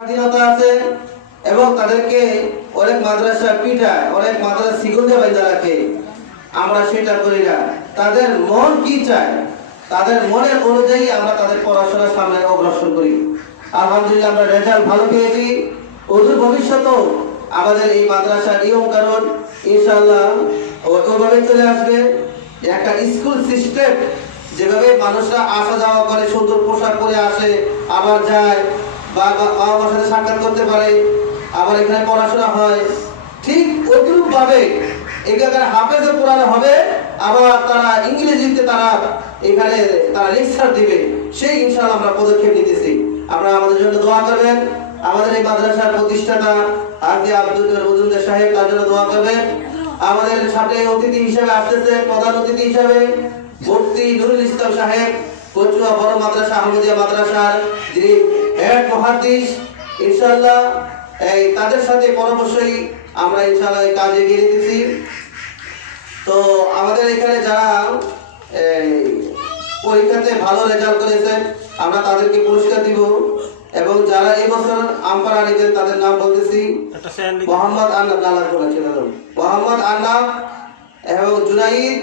স্বাধীনতা আছে এবং তাদেরকে অনেক মাদ্রাসা পিটায়, অনেক মাদ্রাসা শিকল দিয়ে বাইন্ধা রাখে। আমরা সেটা করি না। তাদের মন কি চায়, তাদের মনের অনুযায়ী আমরা তাদের পড়াশোনার সামনে অগ্রসর করি। আলহামদুলিল্লাহ আমরা রেজাল্ট ভালো পেয়েছি। অদূর ভবিষ্যতেও আমাদের এই মাদ্রাসার নিয়ম কানুন ইনশাআল্লাহ ওইভাবে চলে আসবে। একটা স্কুল সিস্টেম যেভাবে মানুষরা আসা যাওয়া করে, সুন্দর পোশাক পরে আসে, আবার যায়, বাবা মার সাথে সাক্ষাৎ করতে পারে, আবার এখানে পড়াশোনা হয়, ঠিক ওইরূপ ভাবে এখানে হাফেজে কোরআন হবে, আবার তারা ইংরেজিতে তারা এখানে তারা লেকচার দিবে। সেই ইনশাআল্লাহ আমরা পদক্ষেপ নিতেছি। আপনারা আমাদের জন্য দোয়া করবেন। আমাদের এই মাদ্রাসার প্রতিষ্ঠাতা হাজী আব্দুল মজুমদার সাহেব, তার জন্য দোয়া করবেন। আমাদের সাথে অতিথি হিসেবে আসতেছে, প্রধান অতিথি হিসেবে মুফতি নুরুল ইসলাম সাহেব, কচুয়া বড় মাদ্রাসা আহমদিয়া মাদ্রাসার যিনি হেড মুহাদ্দিস। ইনশাআল্লাহ এই তাদের সাথে পরামর্শই আমরা ইনশাআল্লাহ এই কাজে এগিয়ে নিতেছি। তো আমাদের এখানে যারা পরীক্ষাতে ভালো রেজাল্ট করেছেন আমরা তাদেরকে পুরস্কার দিব, এবং যারা এই বছর আমপারা নিতেন তাদের নাম বলতেছি। মোহাম্মদ আন্নাব, মোহাম্মদ আন্নাব এবং জুনাইদ